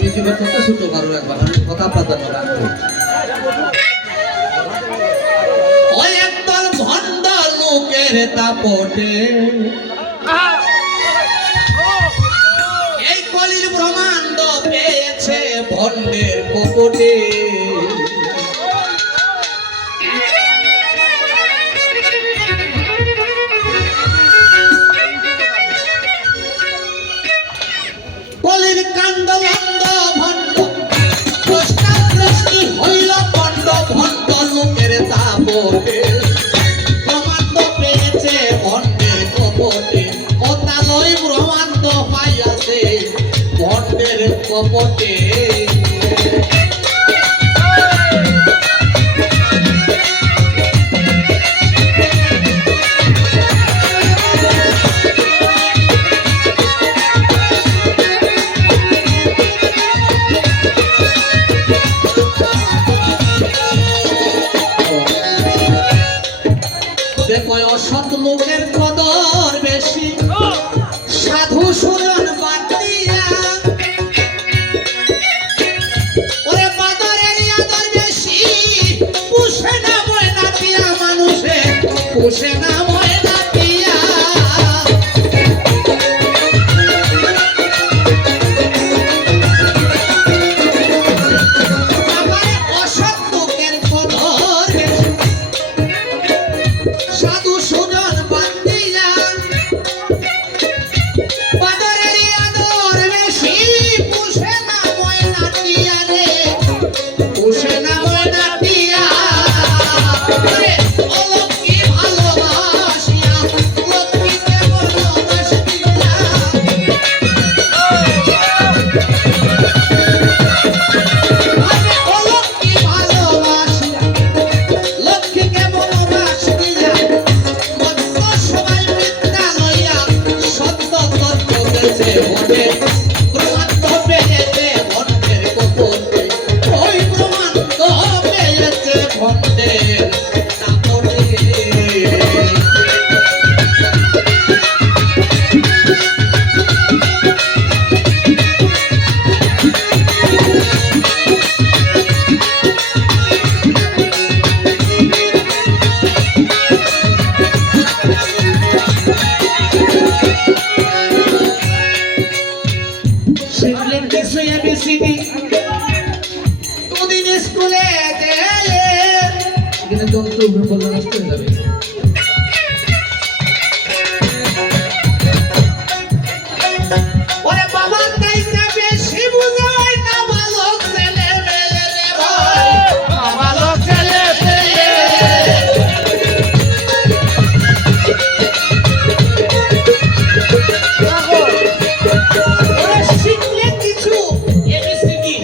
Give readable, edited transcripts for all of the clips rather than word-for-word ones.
ইউটিউবের কত ছোট কারো একবার কথা প্রাধান্য রাখবো ওই একদল ভণ্ড লোকের তাপটে এই কলির ব্রহ্মাণ্ড পেয়েছে ভণ্ডের কপটে কলির কাণ্ড লন্ড ভণ্ড দৃষ্টি হইল পণ্ড ভণ্ড লোকের তাপটে ব্রহ্মাণ্ড পেয়েছে ভণ্ডের কপটে অতালয় ব্রহ্মাণ্ড পাইয়াছে ভণ্ডের কপটে অসৎ লোকের কদর বেশি সাধু সুজন বান্দিয়া ওরে বাদরের আদর বেশি পুষে না ময়না দিয়া মানুষে পুষে না ময়না দিয়া অসৎ লোকের কদর বেশি সাধু সুজন বান্দিয়া বাদরের আদর বেশি পুষে না ময়না দিয়া রে পুষে না ময়না দিয়া অলক্ষী ভালোবাসিয়া লক্ষ্মীকে ভালোবাসিয়া অলক্ষী ভালোবাসিয়া লক্ষ্মীকে ভালোবাসিয়া সবাই বিদ্যা লইয়া সত্য তত্ত্ব দেশে ভোটে ব্রহ্মাণ্ড পেয়েছে ভণ্ডের কপটে ওই ব্রহ্মাণ্ড পেয়েছে ভণ্ডের তাপটে শিখলেন কিছু এবিসিডি দুদিন স্কুলে গেলে এখানে যন্ত্র উপরে বললে নষ্ট হয়ে যাবে ওরে বাবা তাইটা বেশি বুঝাই না বালক ছেলে মেলে রে ভাই বালক ছেলে মেলে ওরে শিখলে কিছু এবিসিডি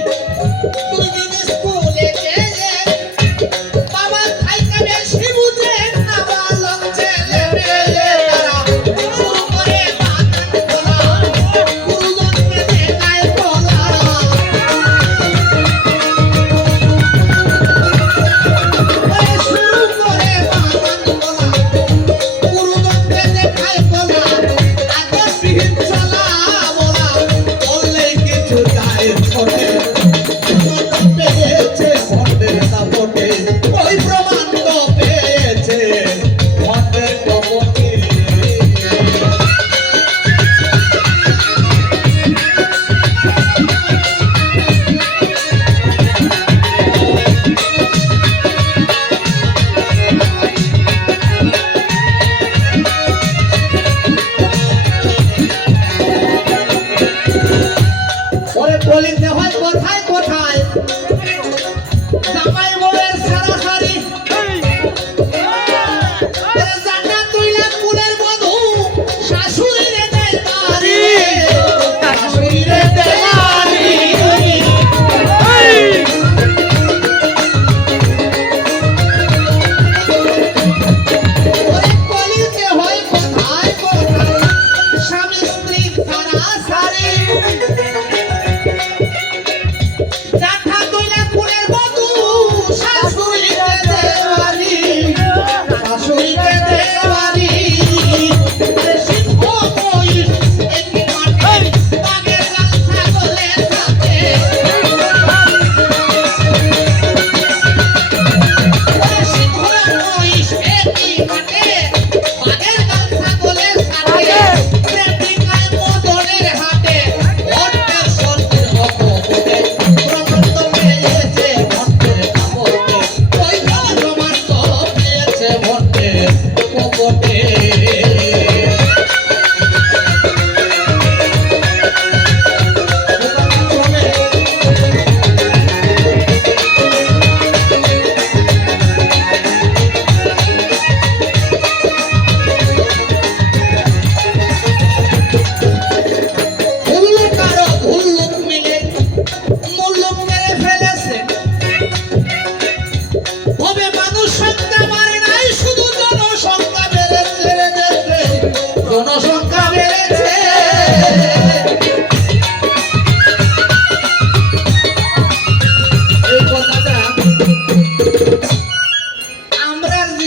দুদিন স্কুলে গেলে বাবা তাইটা বেশি বুঝে না বালক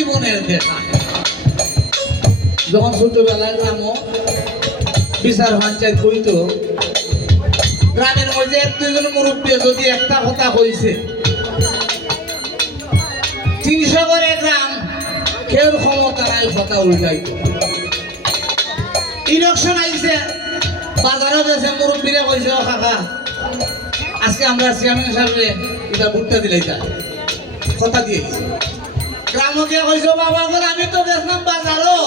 জীবনের দেখা। যখন ছোটবেলায় গ্রামও বিচার পঞ্চায়েত হইতো, গ্রামের মধ্যে এক দুজন মুরব্বী যদি একটা কথা কইছে, 300 করে গ্রাম কেউ ক্ষমতা নাই কথা উল্টাইতো। ইলেকশন আইছে, বাজারে গেছে, মুরব্বীরা কইছে, ও কাকা আজকে আমরা চেয়ারম্যান সাহেবরে এটা ভোটটা দিলাইতা কথা দিয়ে গেছে। গ্রামে গিয়ে কইছে, বাবা করে আমি তো গেছিলাম বাজারও,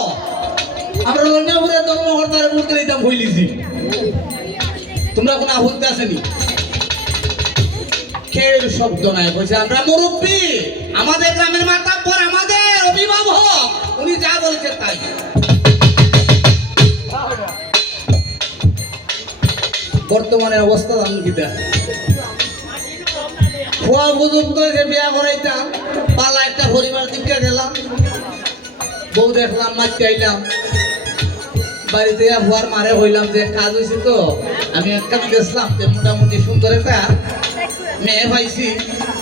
আমরা লন্ডনে ধর্মকর্তারে ভোট দিলাইতাম হইলিছি, তোমরা কোনো আপত্তি আসেনি? কেউ শব্দ নাই, কইছে আমরা মুরব্বী, আমাদের গ্রামের মাতাব্বর, আমাদের অভিভাবক, উনি যা বলছে তাই। বর্তমানে অবস্থা আমি কিতা খোয়া বুঝুক যে বিয়া করাইতাম, পালা একটা পরিবার দিকে গেলাম, বউ দেখলাম, মারতে আইলাম, বাড়িতে হওয়ার মারে হইলাম যে কাজ হয়েছে, তো আমি একটা গেছিলাম মোটামুটি সুন্দর একটা মেয়ে পাইছি,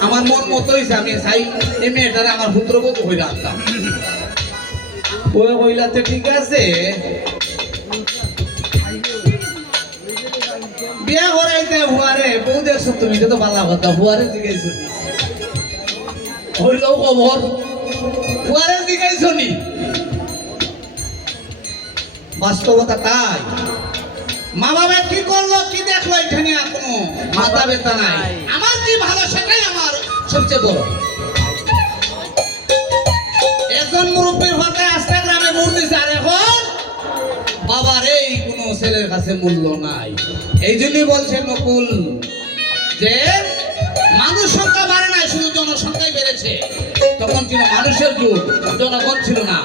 আমার মন মতো হয়েছে, আমি চাই এই মেয়েটারে আমার পুত্রবধূ হইলে আনতাম। বউ হইলাতে ঠিক আছে, বিয়া করাইতে হুয়ারে বউ দেখছো তুমি, তো ভালো কথা, হুয়ারে জিগাইছো হইলেও খবর, হুয়ারে জিগাইছো নি? বাস্তবতা তাই। মা বাবা কি করলো, কি দেখলো, এখানে কোনো মাথা ব্যথা নাই। আমার কি ভালো সেটাই আমার সবচেয়ে বড়। একজন মুরব্বীর হতে আসতে গ্রামে ভোট দিছে, আর এখন বাবার এই কোনো ছেলের কাছে মূল্য নাই। এই জন্যই বলছে নকুল যে মানুষ সংখ্যা বাড়ে নাই, শুধু জনসংখ্যাই বেড়েছে। তখন ছিল মানুষের যুগ, জনগণ ছিল না।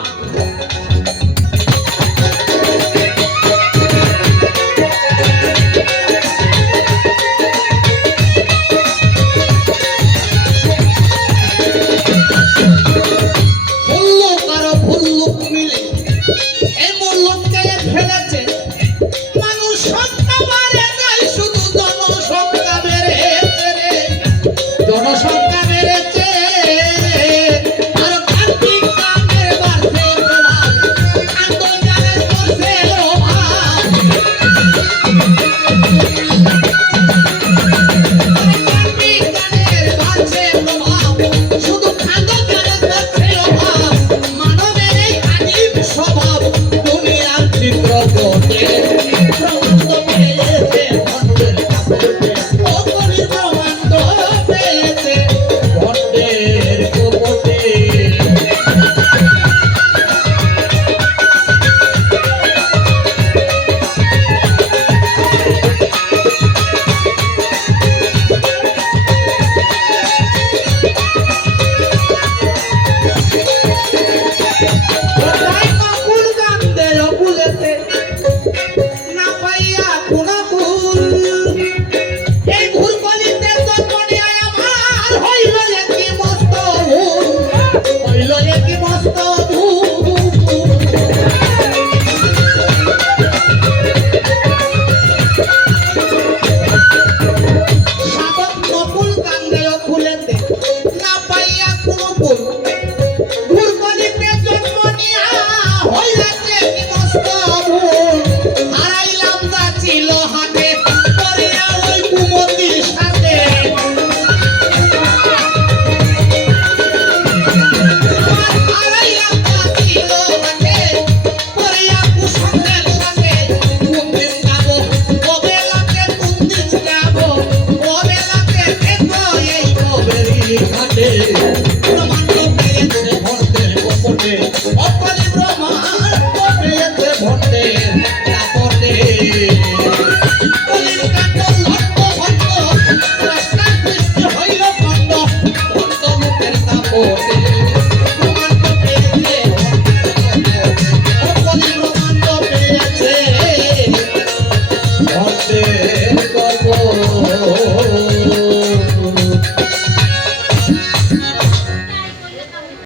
Monte